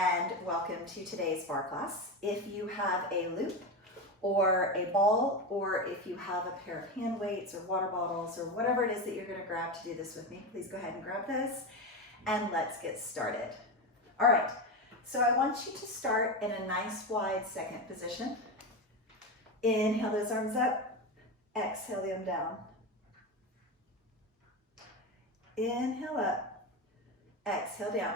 and welcome to today's barre class. If you have a loop or a ball, or if you have a pair of hand weights or water bottles or whatever it is that you're going to grab to do this with me, please go ahead and grab those and let's get started. All right, so I want you to start in a nice wide second position. Inhale those arms up, exhale them down. Inhale up, exhale down.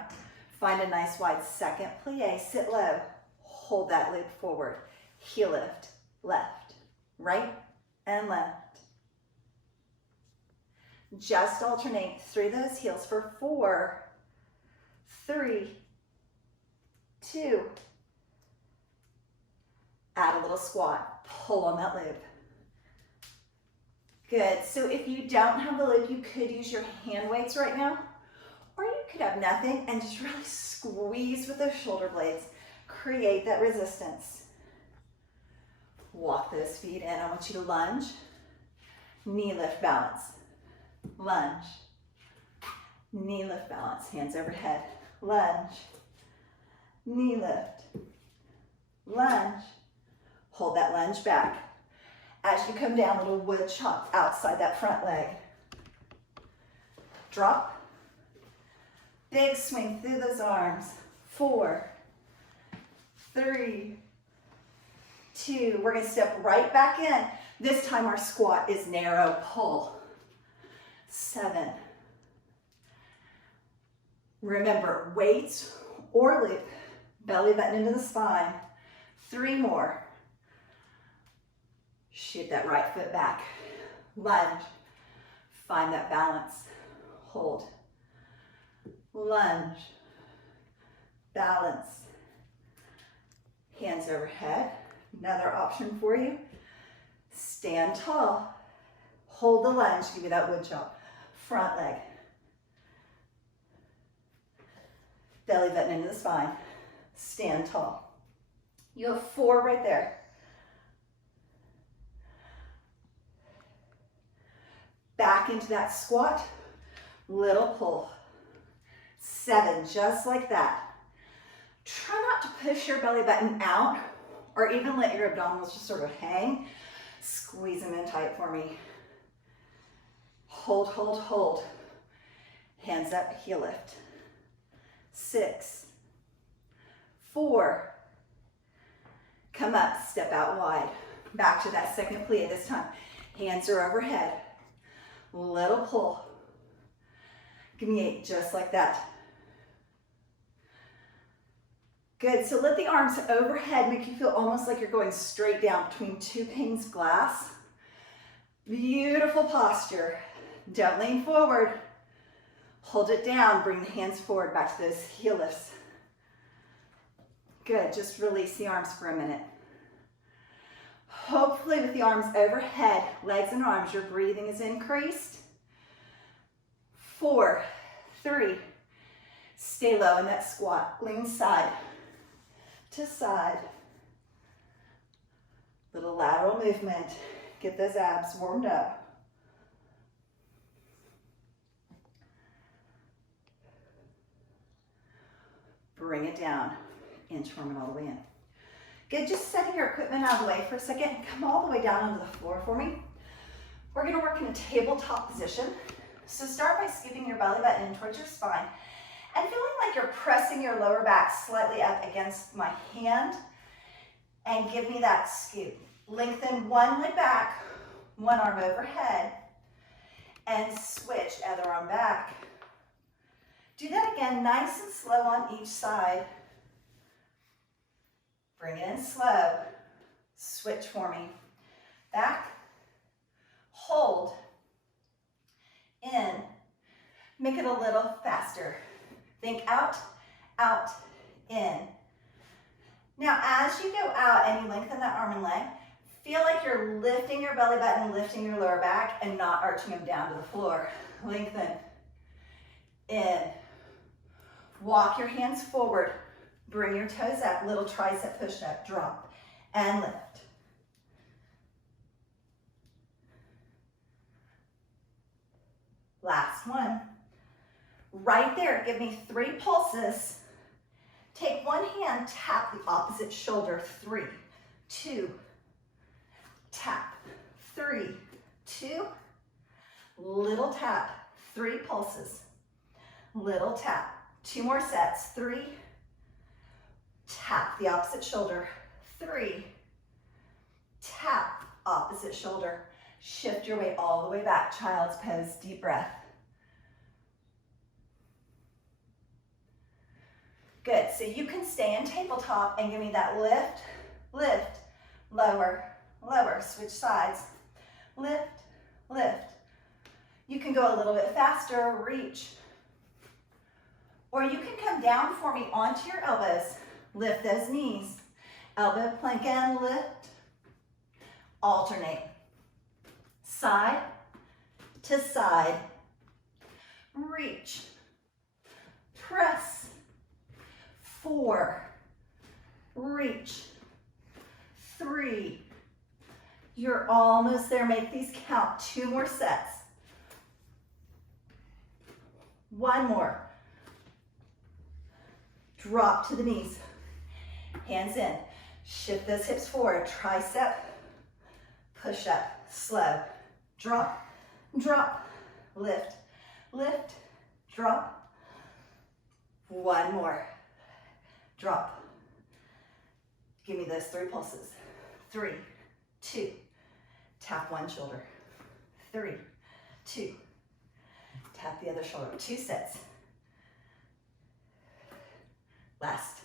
Find a nice wide second plie, sit low, hold that loop forward, heel lift, left, right, and left. Just alternate through those heels for 4, 3, 2. Add a little squat, pull on that loop. Good, so if you don't have the loop, you could use your hand weights right now, or you could have nothing and just really squeeze with those shoulder blades. Create that resistance. Walk those feet in. I want you to lunge, knee lift, balance. Lunge, knee lift, balance. Hands overhead. Lunge, knee lift, lunge. Hold that lunge back. As you come down, little wood chop outside that front leg. Drop. Big swing through those arms. 4, 3, 2. We're going to step right back in. This time our squat is narrow pull. 7. Remember, weights or loop, belly button into the spine. 3 more. Shoot that right foot back. Lunge. Find that balance. Hold. Lunge. Balance. Hands overhead. Another option for you. Stand tall. Hold the lunge. Give you that wood chop. Front leg. Belly button into the spine. Stand tall. You have 4 right there. Back into that squat. Little pull. 7, just like that. Try not to push your belly button out or even let your abdominals just sort of hang. Squeeze them in tight for me. Hold, hold, hold. Hands up, heel lift. 6, 4. Come up, step out wide. Back to that second plie this time. Hands are overhead. Little pull. Give me 8, just like that. Good, so let the arms overhead make you feel almost like you're going straight down between 2 panes of glass. Beautiful posture. Don't lean forward. Hold it down, bring the hands forward back to those heel lifts. Good, just release the arms for a minute. Hopefully with the arms overhead, legs and arms, your breathing is increased. 4, 3, stay low in that squat, lean side to side. Little lateral movement. Get those abs warmed up. Bring it down. Inchworm it all the way in. Good, just setting your equipment out of the way for a second. Come all the way down onto the floor for me. We're going to work in a tabletop position. So start by scooping your belly button in towards your spine and feeling like you're pressing your lower back slightly up against my hand, and give me that scoop. Lengthen one leg back, one arm overhead, and switch other arm back. Do that again, nice and slow on each side. Bring it in slow. Switch for me. Back, hold, in. Make it a little faster. Think out, out, in. Now, as you go out and you lengthen that arm and leg, feel like you're lifting your belly button, lifting your lower back, and not arching them down to the floor. Lengthen, in. Walk your hands forward. Bring your toes up, little tricep push-up, drop, and lift. Last one. Right there, give me 3 pulses. Take one hand, tap the opposite shoulder. 3, 2, tap. 3, 2, little tap. 3 pulses. Little tap. 2 more sets. 3, tap the opposite shoulder. 3, tap opposite shoulder. Shift your weight all the way back. Child's pose. Deep breath. Good. So you can stay in tabletop and give me that lift, lift, lower, lower. Switch sides. Lift, lift. You can go a little bit faster. Reach. Or you can come down for me onto your elbows. Lift those knees. Elbow plank and lift. Alternate. Side to side. Reach. Press. 4. Reach. 3. You're almost there. Make these count. 2 more sets. 1 more. Drop to the knees. Hands in. Shift those hips forward. Tricep. Push up. Slow. Drop. Drop. Lift. Lift. Drop. 1 more. Drop. Give me those 3 pulses. 3, 2. Tap one shoulder. 3, 2. Tap the other shoulder. 2 sets. Last.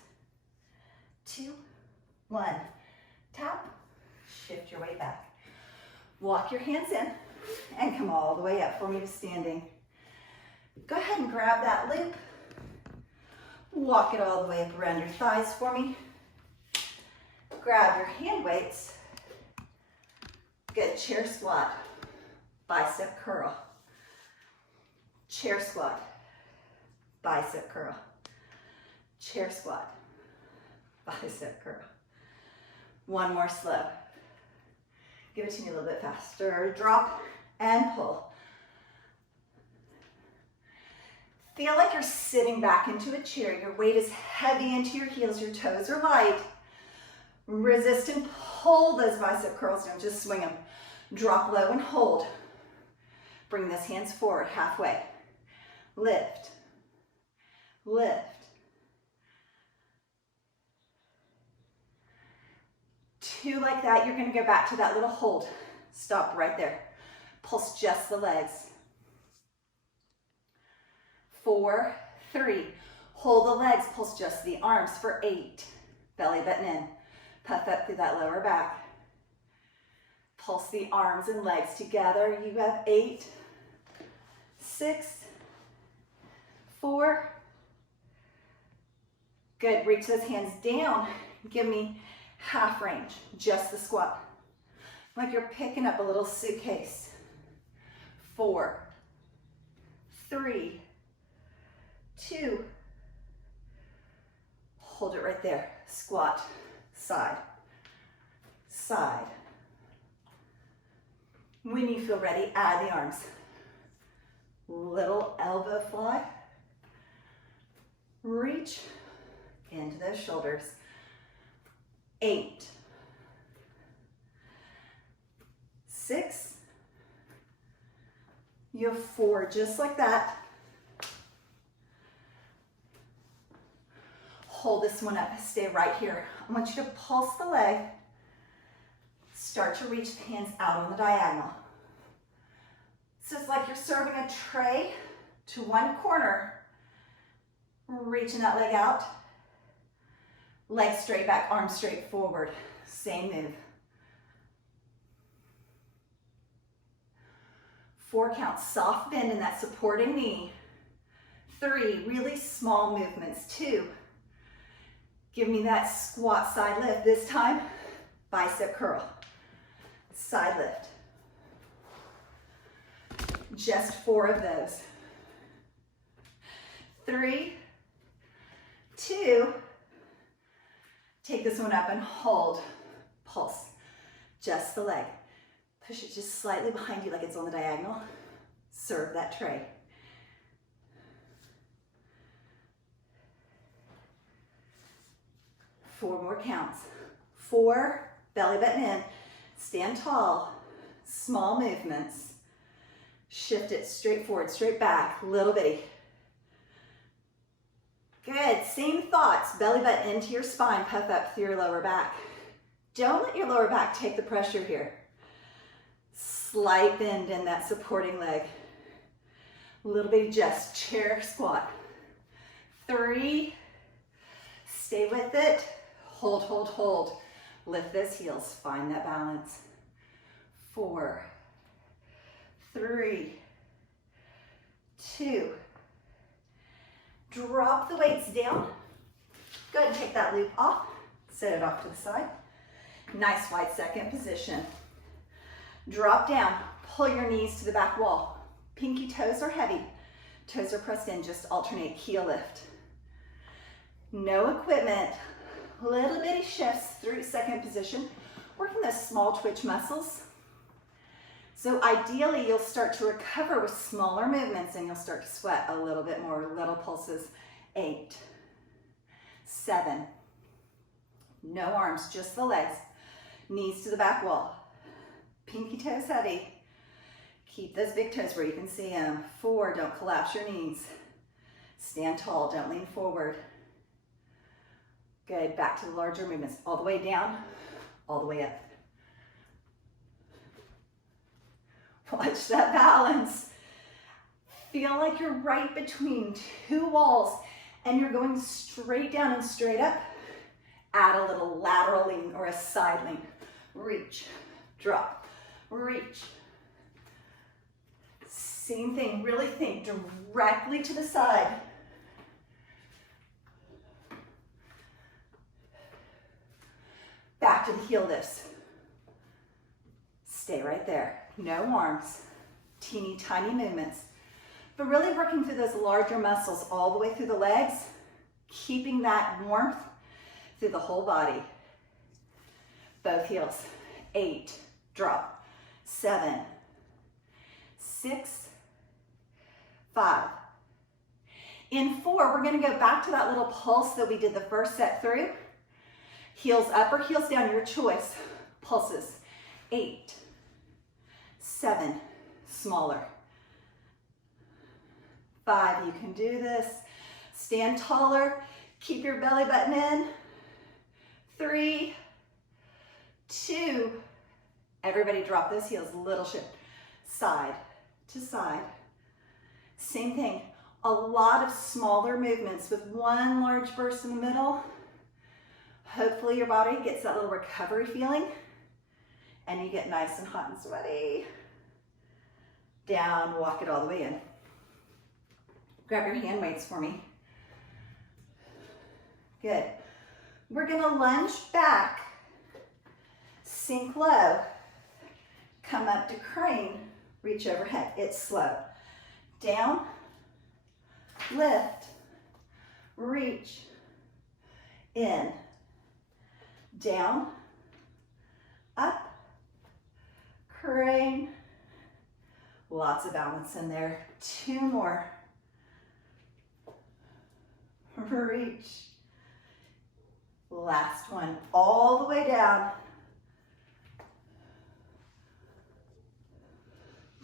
2, 1. Tap. Shift your weight back. Walk your hands in and come all the way up for me to standing. Go ahead and grab that loop. Walk it all the way up around your thighs for me. Grab your hand weights. Good. Chair squat. Bicep curl. Chair squat. Bicep curl. Chair squat. Bicep curl. 1 more slow. Give it to me a little bit faster. Drop and pull. Feel like you're sitting back into a chair. Your weight is heavy into your heels. Your toes are light. Resist and pull those bicep curls down. Just swing them. Drop low and hold. Bring those hands forward halfway. Lift. Lift. 2 like that. You're going to go back to that little hold. Stop right there. Pulse just the legs. 4, 3. Hold the legs. Pulse just the arms for 8. Belly button in. Puff up through that lower back. Pulse the arms and legs together. You have 8, 6, 4. Good. Reach those hands down. Give me half range. Just the squat. Like you're picking up a little suitcase. 4, 3, 2. Hold it right there. Squat. Side. Side. When you feel ready, add the arms. Little elbow fly. Reach into those shoulders. 8, 6. You have 4, just like that. Hold this one up. Stay right here. I want you to pulse the leg. Start to reach the hands out on the diagonal. So it's like you're serving a tray to one corner. Reaching that leg out. Leg straight back, arms straight forward. Same move. 4 counts. Soft bend in that supporting knee. 3, really small movements. 2, give me that squat side lift. This time, bicep curl. Side lift. Just 4 of those. 3, 2, take this one up and hold. Pulse. Just the leg. Push it just slightly behind you like it's on the diagonal. Serve that tray. 4 more counts. 4, belly button in, stand tall, small movements. Shift it straight forward, straight back, little bitty. Good, same thoughts, belly button into your spine, puff up through your lower back. Don't let your lower back take the pressure here. Slight bend in that supporting leg. Little bitty just chair squat. 3, stay with it, hold, hold, hold. Lift those heels, find that balance. 4, 3, 2. Drop the weights down. Go ahead and take that loop off. Set it off to the side. Nice wide second position. Drop down, pull your knees to the back wall. Pinky toes are heavy. Toes are pressed in, just alternate heel lift. No equipment. Little bitty shifts through second position. Working those small twitch muscles. So ideally, you'll start to recover with smaller movements and you'll start to sweat a little bit more, little pulses. 8, 7, no arms, just the legs. Knees to the back wall. Pinky toes heavy. Keep those big toes where you can see them. 4, don't collapse your knees. Stand tall, don't lean forward. Good, back to the larger movements. All the way down, all the way up. Watch that balance. Feel like you're right between 2 walls and you're going straight down and straight up. Add a little lateral lean or a side lean. Reach, drop, reach. Same thing, really think directly to the side. Back to the heel lifts. Stay right there. No arms, teeny tiny movements, but really working through those larger muscles all the way through the legs, keeping that warmth through the whole body. Both heels. 8, drop. 7, 6, 5. In 4, we're going to go back to that little pulse that we did the first set through. Heels up or heels down, your choice. Pulses. 8, 7, smaller. 5, you can do this. Stand taller, keep your belly button in. 3, 2, everybody drop those heels, little shift. Side to side. Same thing, a lot of smaller movements with one large burst in the middle. Hopefully your body gets that little recovery feeling and you get nice and hot and sweaty. Down, walk it all the way in. Grab your hand weights for me. Good. We're gonna lunge back, sink low, come up to crane, reach overhead. It's slow. Down, lift, reach, in, down, up, crane. Lots of balance in there. 2 more. Reach. Last one, all the way down.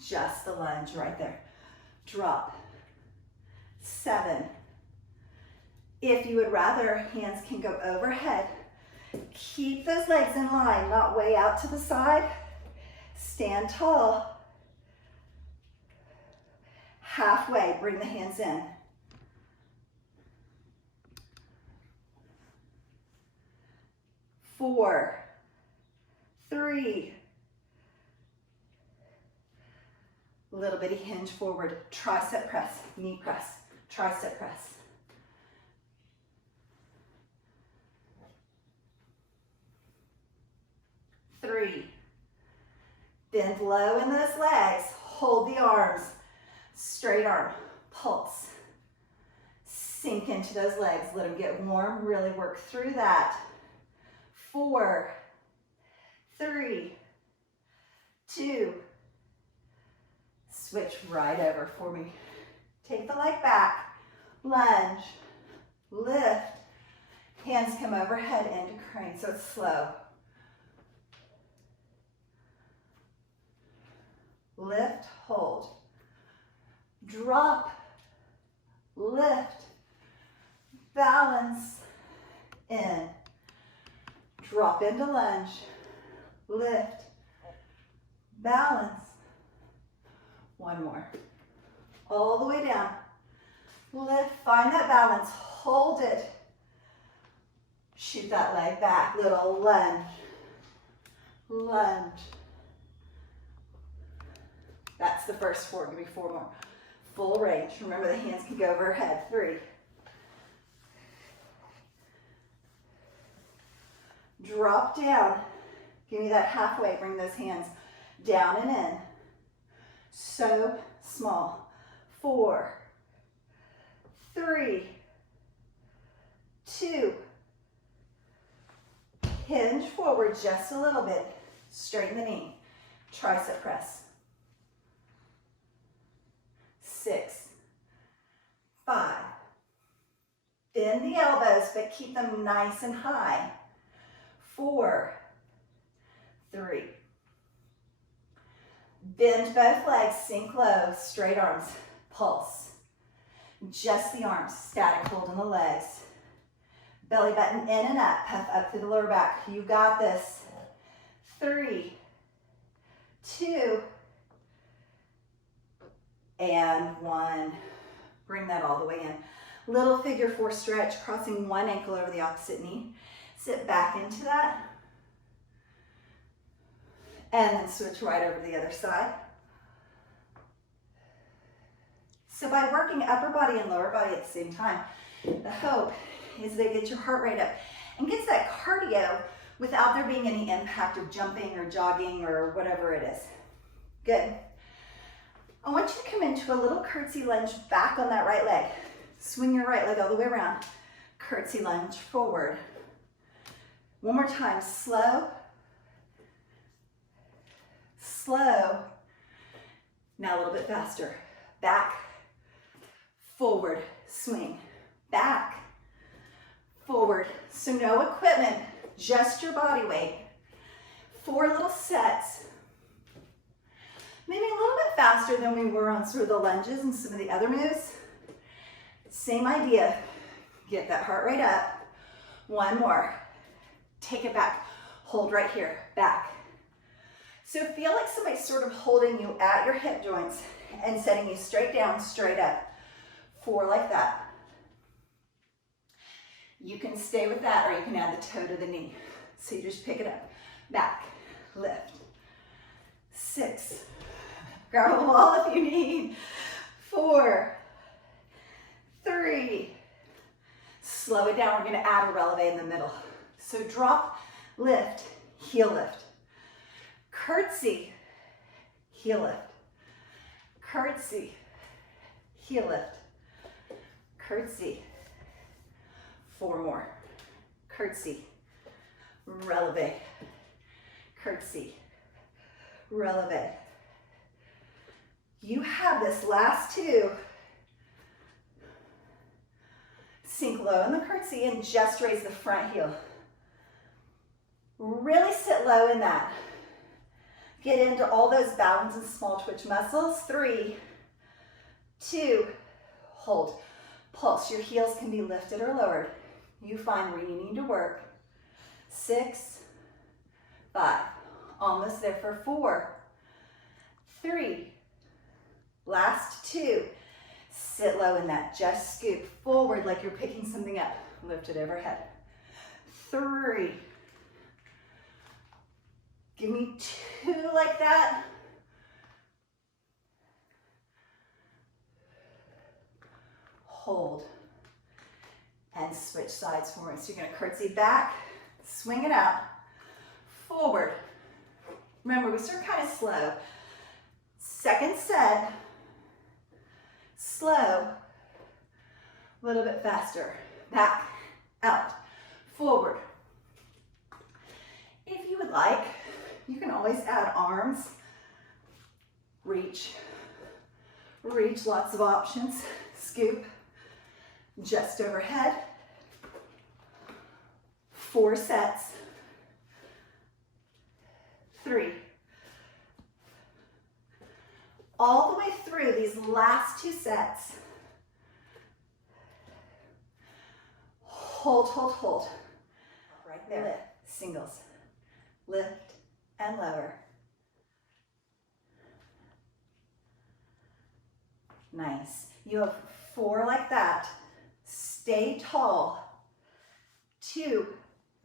Just the lunge right there. Drop. 7. If you would rather, hands can go overhead. Keep those legs in line, not way out to the side. Stand tall. Halfway, bring the hands in. 4, 3, little bitty hinge forward, tricep press, knee press, tricep press. 3, bend low in those legs, hold the arms, straight arm, pulse. Sink into those legs, let them get warm, really work through that. 4, 3, 2, switch right over for me. Take the leg back, lunge, lift, Hands come overhead into crane, so it's slow. Lift, hold. Drop, lift, balance, in. Drop into lunge, lift, balance. One more. All the way down. Lift, find that balance, hold it. Shoot that leg back, little lunge, lunge. That's the first 4, give me 4 more. Full range, remember the hands can go overhead. 3. Drop down, give me that halfway, bring those hands down and in. So small. 4, 3, 2, hinge forward just a little bit, straighten the knee, tricep press. 6, 5, bend the elbows but keep them nice and high. 4, 3, bend both legs, sink low, straight arms, pulse. Just the arms, static hold in the legs. Belly button in and up, puff up through the lower back. You got this. 3, 2, and 1. Bring that all the way in. Little figure 4 stretch, crossing one ankle over the opposite knee. Sit back into that. And then switch right over to the other side. So by working upper body and lower body at the same time, the hope is they get your heart rate up and gets that cardio without there being any impact of jumping or jogging or whatever it is. Good. I want you to come into a little curtsy lunge back on that right leg. Swing your right leg all the way around. Curtsy lunge forward. One more time, slow. Slow. Now a little bit faster. Back, forward, swing. Back, forward. So no equipment, just your body weight. 4 little sets. Maybe a little bit faster than we were on sort of the lunges and some of the other moves. Same idea. Get that heart rate up. 1 more. Take it back. Hold right here. Back. So feel like somebody's sort of holding you at your hip joints and setting you straight down, straight up. 4 like that. You can stay with that or you can add the toe to the knee. So you just pick it up. Back. Lift. 6. Grab a wall if you need. 4, 3. Slow it down. We're going to add a releve in the middle. So drop, lift, heel lift. Curtsy, heel lift. Curtsy, heel lift. Curtsy. 4 more. Curtsy, releve. Curtsy, releve. You have this last 2. Sink low in the curtsy and just raise the front heel. Really sit low in that. Get into all those balance and small twitch muscles. 3, 2, hold. Pulse. Your heels can be lifted or lowered. You find where you need to work. 6, 5. Almost there for 4, 3. Last 2. Sit low in that. Just scoop forward like you're picking something up. Lift it overhead. 3. Give me 2 like that. Hold. And switch sides forward. So you're going to curtsy back, swing it out, forward. Remember, we start kind of slow. Second set, slow, a little bit faster. Back, out, forward. If you would like, you can always add arms. Reach, reach, lots of options. Scoop, just overhead. 4 sets. 3. All the way through these last 2 sets. Hold, hold, hold. Right there. Lift, singles. Lift and lower. Nice. You have 4 like that. Stay tall. 2.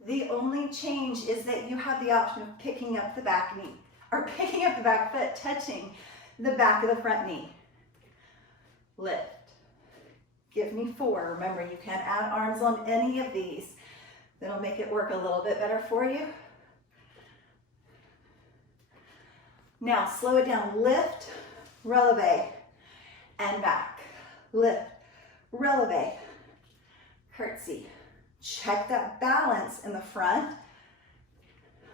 The only change is that you have the option of picking up the back knee, or picking up the back foot, touching the back of the front knee. Lift. Give me 4. Remember, you can add arms on any of these. That'll make it work a little bit better for you. Now, slow it down. Lift, releve, and back. Lift, releve, curtsy. Check that balance in the front.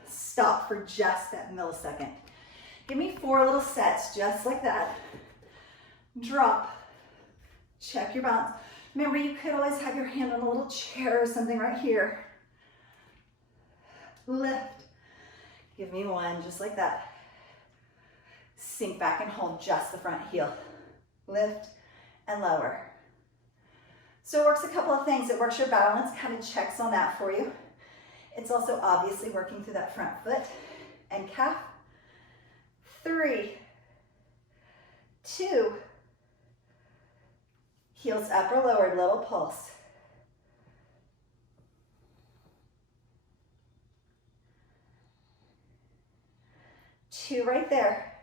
Stop for just that millisecond. Give me 4 little sets, just like that. Drop. Check your balance. Remember, you could always have your hand on a little chair or something right here. Lift. Give me 1, just like that. Sink back and hold just the front heel. Lift and lower. So it works a couple of things. It works your balance, kind of checks on that for you. It's also obviously working through that front foot and calf. 3, 2, heels up or lowered, little pulse. Two right there.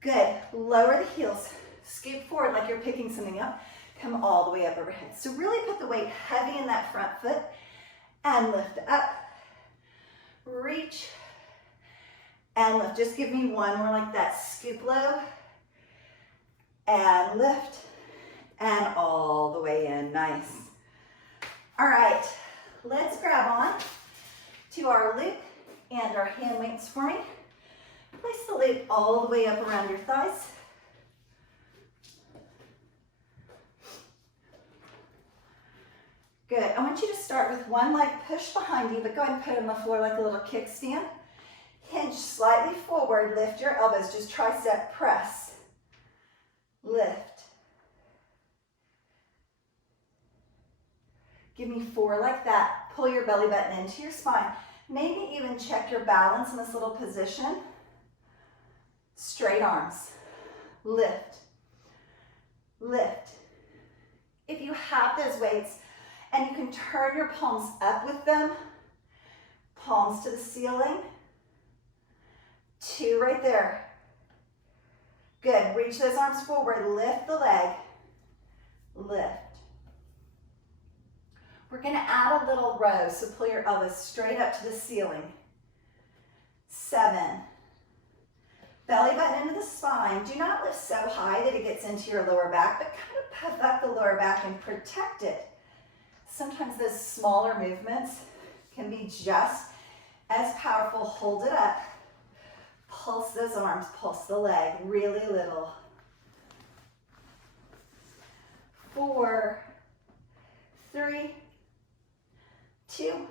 Good. Lower the heels. Scoop forward like you're picking something up. Come all the way up overhead. So really put the weight heavy in that front foot and lift up. Reach and lift. Just give me 1 more like that. Scoop low and lift and all the way in. Nice. All right, let's grab on to our loop and our hand weights for me. Place the loop all the way up around your thighs. Good. I want you to start with 1 leg push behind you, but go ahead and put it on the floor like a little kickstand. Hinge slightly forward, lift your elbows, just tricep press. Lift. Give me 4 like that. Pull your belly button into your spine. Maybe even check your balance in this little position. Straight arms. Lift. Lift. If you have those weights, and you can turn your palms up with them, palms to the ceiling. 2 right there. Good, reach those arms forward, lift the leg, lift. We're gonna add a little row, so pull your elbows straight up to the ceiling. 7. Belly button into the spine. Do not lift so high that it gets into your lower back, but kind of puff up the lower back and protect it. Sometimes those smaller movements can be just as powerful. Hold it up. Pulse those arms, pulse the leg, really little. 4, 3, 2.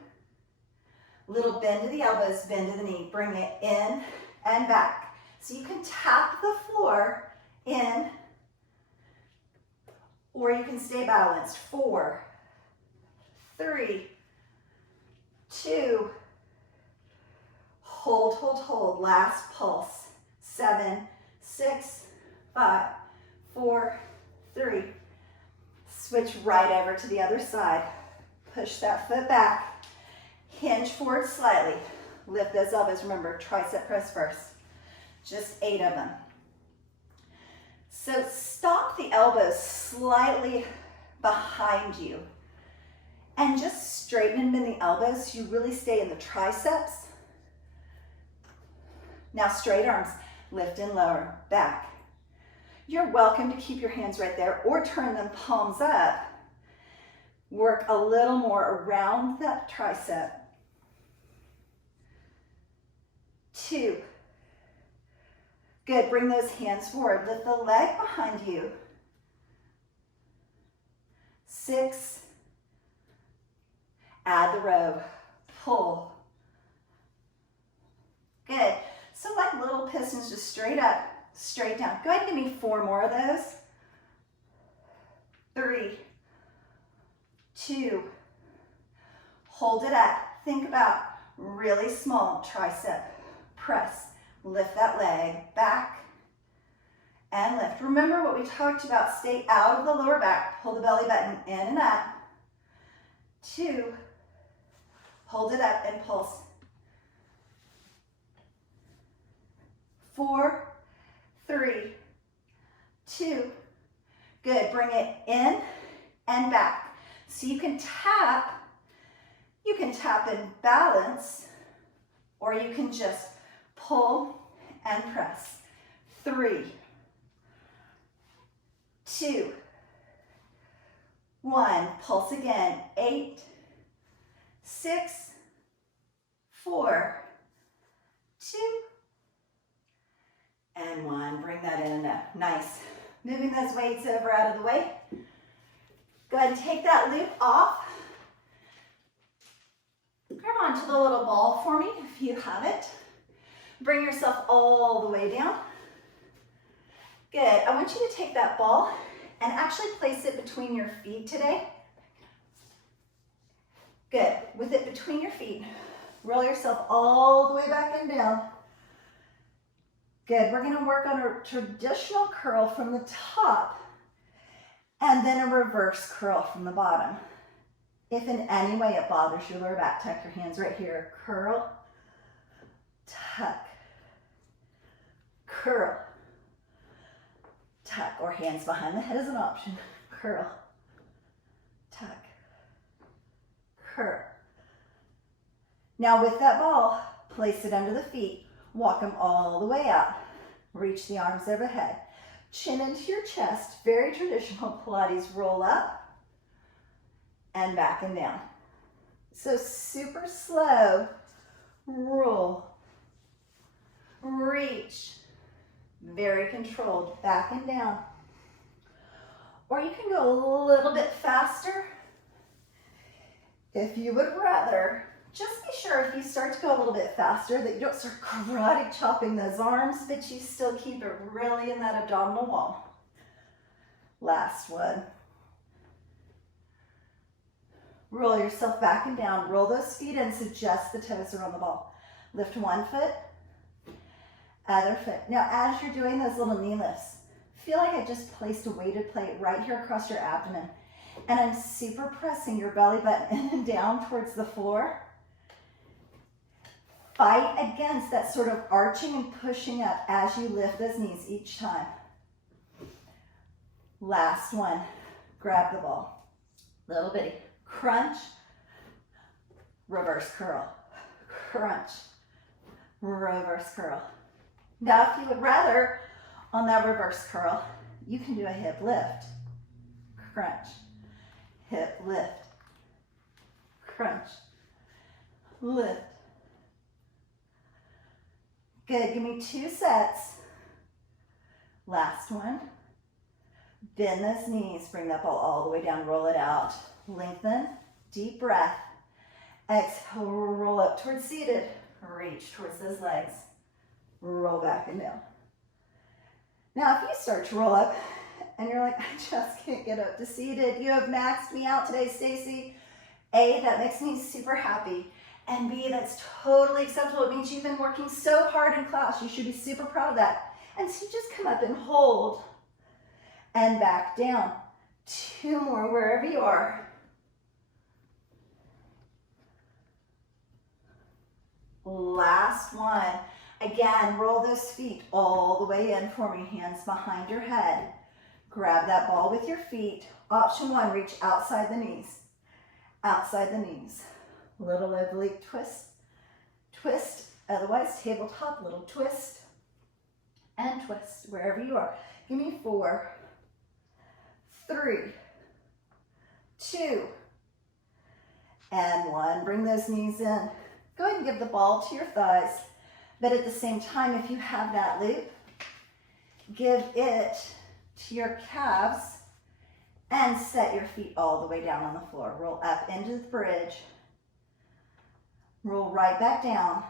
Little bend to the elbows, bend to the knee. Bring it in and back. So you can tap the floor in, or you can stay balanced. 4, 3, 2, hold, hold, hold. Last pulse. 7, 6, 5, 4, 3. Switch right over to the other side. Push that foot back. Hinge forward slightly. Lift those elbows. Remember, tricep press first. Just 8 of them. So stop the elbows slightly behind you. And just straighten and bend the elbows so you really stay in the triceps. Now straight arms, lift and lower, back. You're welcome to keep your hands right there or turn them palms up. Work a little more around that tricep. 2. Good, bring those hands forward. Lift the leg behind you. 6. Add the row, pull. Good. So like little pistons, just straight up, straight down. Go ahead and give me 4 more of those. 3, 2, hold it up. Think about really small tricep press. Lift that leg back and lift. Remember what we talked about, stay out of the lower back. Pull the belly button in and up. 2, hold it up and pulse. 4, 3, 2, good. Bring it in and back. So you can tap and balance, or you can just pull and press. 3, 2, 1, pulse again. 8, 6, 4, 2, and 1. Bring that in and up. Nice. Moving those weights over out of the way. Go ahead and take that loop off. Grab onto the little ball for me if you have it. Bring yourself all the way down. Good. I want you to take that ball and actually place it between your feet today. Good. With it between your feet, roll yourself all the way back and down. Good. We're going to work on a traditional curl from the top and then a reverse curl from the bottom. If in any way it bothers your lower back, tuck your hands right here. Curl, tuck, curl, tuck, or hands behind the head is an option. Curl, tuck, curl. Now with that ball, place it under the feet. Walk them all the way out. Reach the arms overhead. Chin into your chest. Very traditional Pilates. Roll up and back and down. So super slow. Roll. Reach. Very controlled. Back and down. Or you can go a little bit faster if you would rather. Just be sure if you start to go a little bit faster that you don't start karate chopping those arms, but you still keep it really in that abdominal wall. Last one. Roll yourself back and down. Roll those feet in so just the toes are on the ball. Lift one foot, other foot. Now as you're doing those little knee lifts, feel like I just placed a weighted plate right here across your abdomen, and I'm super pressing your belly button in and down towards the floor. Fight against that sort of arching and pushing up as you lift those knees each time. Last one. Grab the ball. Little bitty. Crunch. Reverse curl. Crunch. Reverse curl. Now if you would rather, on that reverse curl, you can do a hip lift. Crunch. Hip lift. Crunch. Lift. Good, give me 2 sets. Last one. Bend those knees, bring that ball all the way down, roll it out. Lengthen, deep breath. Exhale, roll up towards seated. Reach towards those legs. Roll back and down. Now, if you start to roll up and you're like, I just can't get up to seated, you have maxed me out today, Stacy. A, that makes me super happy. And B, that's totally acceptable. It means you've been working so hard in class. You should be super proud of that. And so you just come up and hold and back down. 2 more wherever you are. Last one. Again, roll those feet all the way in for me. Hands behind your head. Grab that ball with your feet. Option 1, reach outside the knees. Outside the knees. Little oblique twist, twist, otherwise tabletop, little twist, and twist, wherever you are. Give me 4, 3, 2, and 1. Bring those knees in. Go ahead and give the ball to your thighs, but at the same time, if you have that loop, give it to your calves and set your feet all the way down on the floor. Roll up into the bridge. Roll right back down.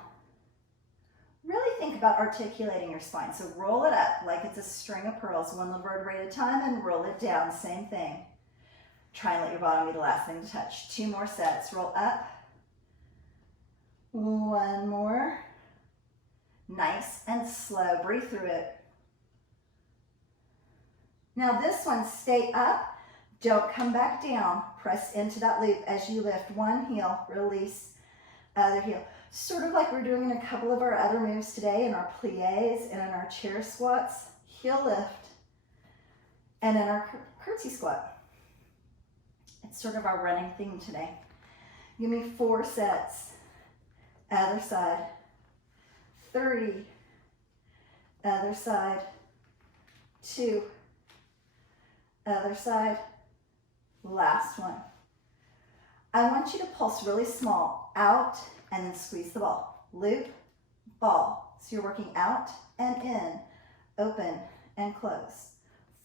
Really think about articulating your spine. So roll it up like it's a string of pearls, one little vertebrae at a time, and roll it down, same thing. Try and let your bottom be the last thing to touch. 2 more sets. Roll up. 1 more. Nice and slow. Breathe through it. Now this one, stay up. Don't come back down. Press into that loop as you lift. One heel, release, other heel. Sort of like we're doing in a couple of our other moves today in our plies and in our chair squats. Heel lift. And in our curtsy squat. It's sort of our running theme today. Give me 4 sets. Other side. 3. Other side. 2. Other side. Last one. I want you to pulse really small, out, and then squeeze the ball. Loop, ball. So you're working out and in, open and close.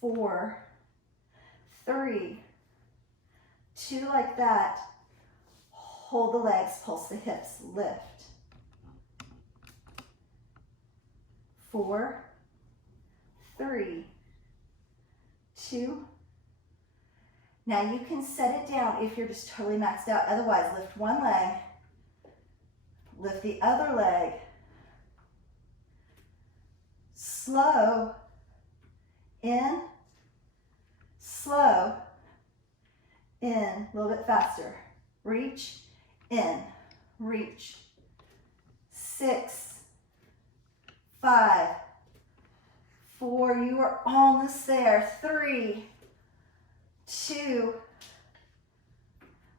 4, 3, 2 like that. Hold the legs, pulse the hips, lift. 4, 3, 2. Now you can set it down if you're just totally maxed out. Otherwise, lift one leg, lift the other leg. Slow, in, slow, in, a little bit faster. Reach, in, reach. 6, 5, 4, you are almost there. 3, 2,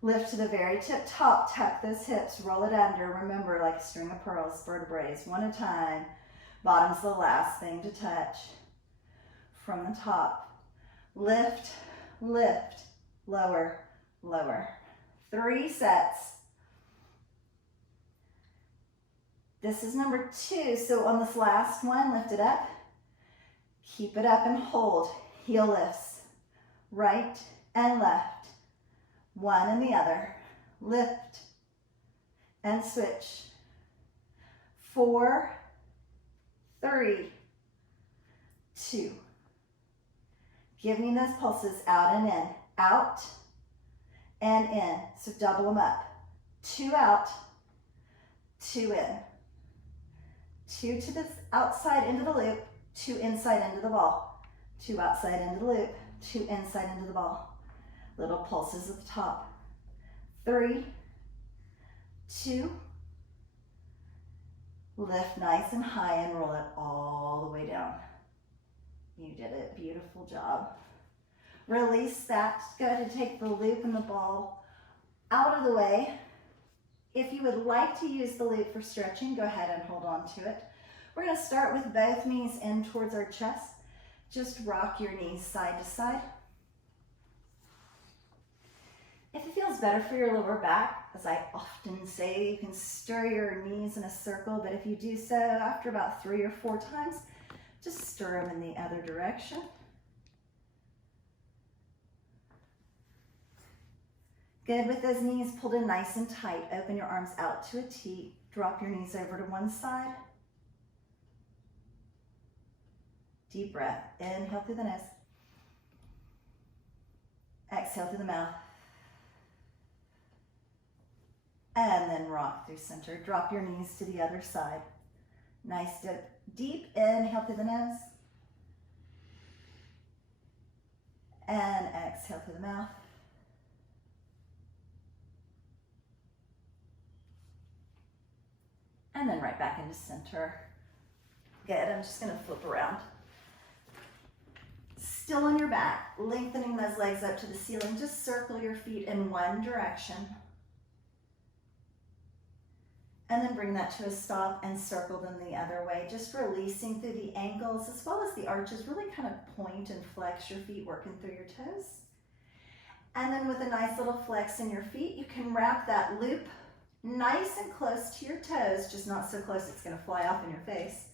lift to the very tip top, tuck those hips, roll it under. Remember, like a string of pearls, vertebrae, one at a time. Bottom's the last thing to touch. From the top, lift, lift, lower, lower. 3 sets. This is number 2, so on this last one, lift it up, keep it up and hold. Heel lifts, right and left, one and the other. Lift and switch. 4, 3, 2. Give me those pulses out and in, out and in. So double them up. 2 out, 2 in. 2 to the outside into the loop, 2 inside into the ball. 2 outside into the loop, 2 inside into the ball. Little pulses at the top. 3, 2. Lift nice and high and roll it all the way down. You did it. Beautiful job. Release that. Go ahead and take the loop and the ball out of the way. If you would like to use the loop for stretching, go ahead and hold on to it. We're going to start with both knees in towards our chest. Just rock your knees side to side. If it feels better for your lower back, as I often say, you can stir your knees in a circle, but if you do so after about 3 or 4 times, just stir them in the other direction. Good, with those knees pulled in nice and tight. Open your arms out to a T. Drop your knees over to one side. Deep breath. Inhale through the nose. Exhale through the mouth. And then rock through center. Drop your knees to the other side. Nice dip. Deep inhale through the nose. And exhale through the mouth. And then right back into center. Good, I'm just gonna flip around. Still on your back, lengthening those legs up to the ceiling. Just circle your feet in one direction. And then bring that to a stop and circle them the other way. Just releasing through the ankles as well as the arches. Really kind of point and flex your feet, working through your toes. And then with a nice little flex in your feet, you can wrap that loop nice and close to your toes, just not so close it's going to fly off in your face.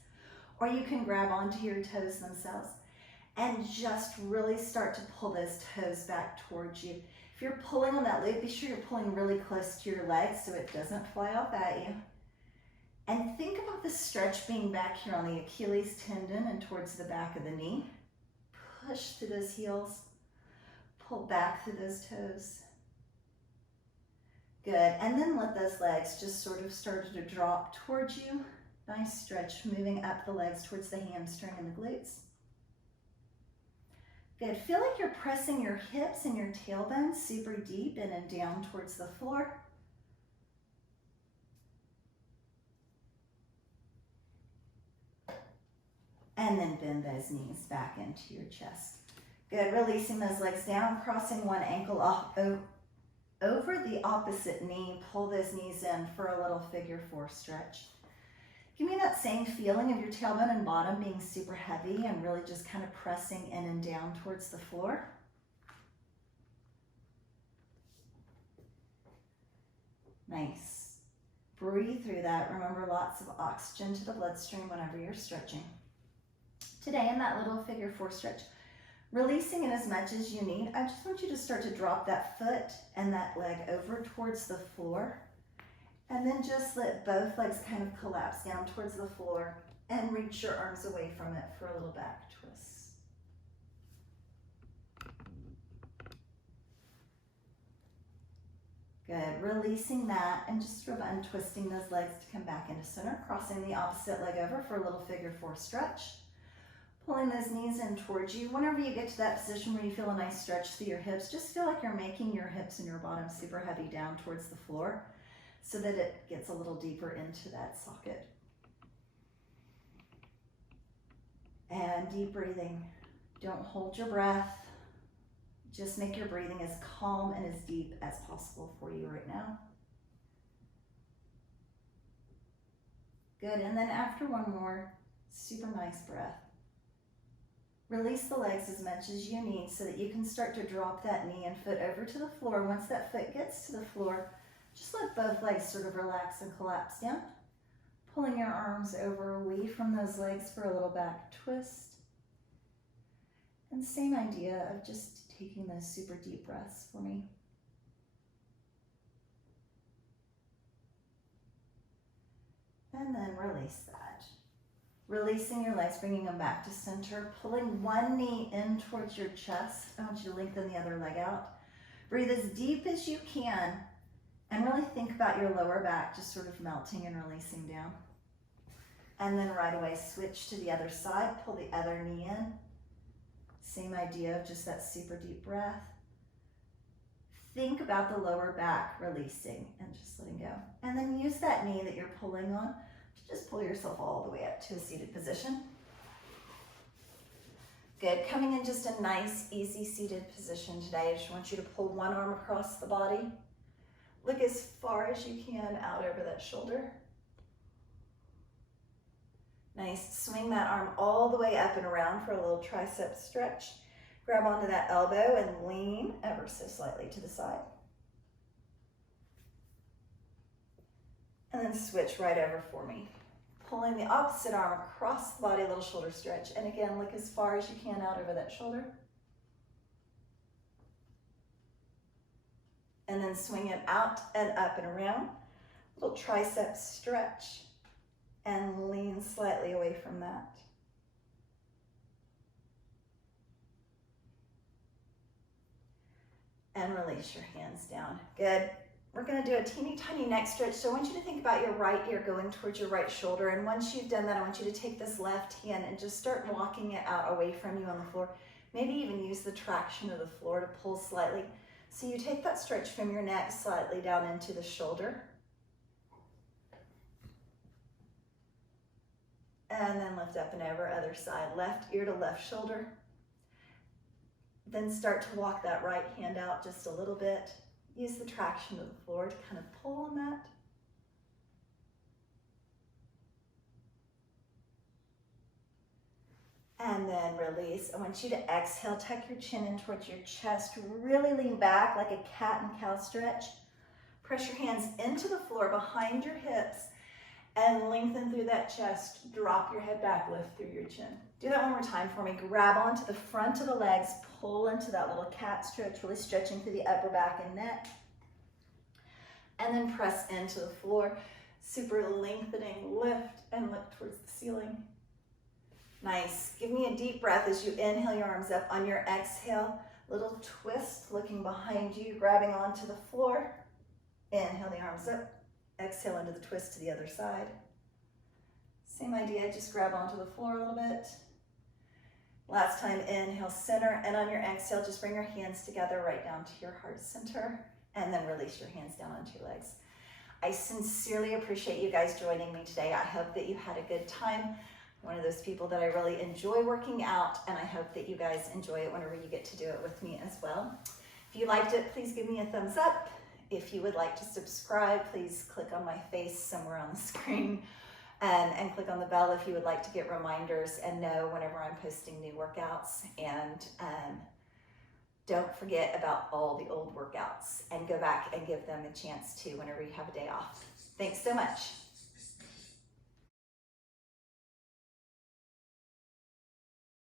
Or you can grab onto your toes themselves and just really start to pull those toes back towards you. If you're pulling on that loop, be sure you're pulling really close to your legs so it doesn't fly off at you. And think about the stretch being back here on the Achilles tendon and towards the back of the knee. Push through those heels, pull back through those toes. Good, and then let those legs just sort of start to drop towards you. Nice stretch, moving up the legs towards the hamstring and the glutes. Good, feel like you're pressing your hips and your tailbone super deep in and down towards the floor. And then bend those knees back into your chest. Good, releasing those legs down, crossing one ankle off over the opposite knee. Pull those knees in for a little figure 4 stretch. Give me that same feeling of your tailbone and bottom being super heavy and really just kind of pressing in and down towards the floor. Nice. Breathe through that. Remember, lots of oxygen to the bloodstream whenever you're stretching. Today in that little figure 4 stretch, releasing it as much as you need, I just want you to start to drop that foot and that leg over towards the floor. And then just let both legs kind of collapse down towards the floor and reach your arms away from it for a little back twist. Good, releasing that and just sort of untwisting those legs to come back into center, crossing the opposite leg over for a little figure 4 stretch. Pulling those knees in towards you. Whenever you get to that position where you feel a nice stretch through your hips, just feel like you're making your hips and your bottom super heavy down towards the floor, so that it gets a little deeper into that socket. And deep breathing. Don't hold your breath. Just make your breathing as calm and as deep as possible for you right now. Good, and then after one more super nice breath, release the legs as much as you need so that you can start to drop that knee and foot over to the floor. Once that foot gets to the floor, just let both legs sort of relax and collapse down. Pulling your arms over away from those legs for a little back twist. And same idea of just taking those super deep breaths for me. And then release that. Releasing your legs, bringing them back to center. Pulling one knee in towards your chest. I want you to lengthen the other leg out. Breathe as deep as you can. And really think about your lower back just sort of melting and releasing down. And then right away, switch to the other side. Pull the other knee in. Same idea of just that super deep breath. Think about the lower back releasing and just letting go. And then use that knee that you're pulling on to just pull yourself all the way up to a seated position. Good, coming in just a nice, easy seated position today. I just want you to pull one arm across the body. Look as far as you can out over that shoulder. Nice, swing that arm all the way up and around for a little tricep stretch. Grab onto that elbow and lean ever so slightly to the side. And then switch right over for me. Pulling the opposite arm across the body, a little shoulder stretch. And again, look as far as you can out over that shoulder. And then swing it out and up and around. Little tricep stretch. And lean slightly away from that. And release your hands down. Good. We're going to do a teeny tiny neck stretch. So I want you to think about your right ear going towards your right shoulder. And once you've done that, I want you to take this left hand and just start walking it out away from you on the floor. Maybe even use the traction of the floor to pull slightly. So you take that stretch from your neck slightly down into the shoulder. And then lift up and over, other side. Left ear to left shoulder. Then start to walk that right hand out just a little bit. Use the traction of the floor to kind of pull on that. And then release. I want you to exhale, tuck your chin in towards your chest. Really lean back like a cat and cow stretch. Press your hands into the floor behind your hips. and lengthen through that chest. Drop your head back, lift through your chin. Do that one more time for me. Grab onto the front of the legs, pull into that little cat stretch, really stretching through the upper back and neck. And then press into the floor. Super lengthening, lift and look towards the ceiling. Nice. Give me a deep breath as you inhale your arms up. On your exhale, little twist, looking behind you, grabbing onto the floor. Inhale the arms up. Exhale into the twist to the other side. Same idea, just grab onto the floor a little bit. Last time, inhale, center, and on your exhale, just bring your hands together right down to your heart center, and then release your hands down onto your legs. I sincerely appreciate you guys joining me today. I hope that you had a good time. One of those people that I really enjoy working out, and I hope that you guys enjoy it whenever you get to do it with me as well. If you liked it, please give me a thumbs up. If you would like to subscribe, please click on my face somewhere on the screen, and click on the bell if you would like to get reminders and know whenever I'm posting new workouts. And don't forget about all the old workouts, and go back and give them a chance too whenever you have a day off. Thanks so much.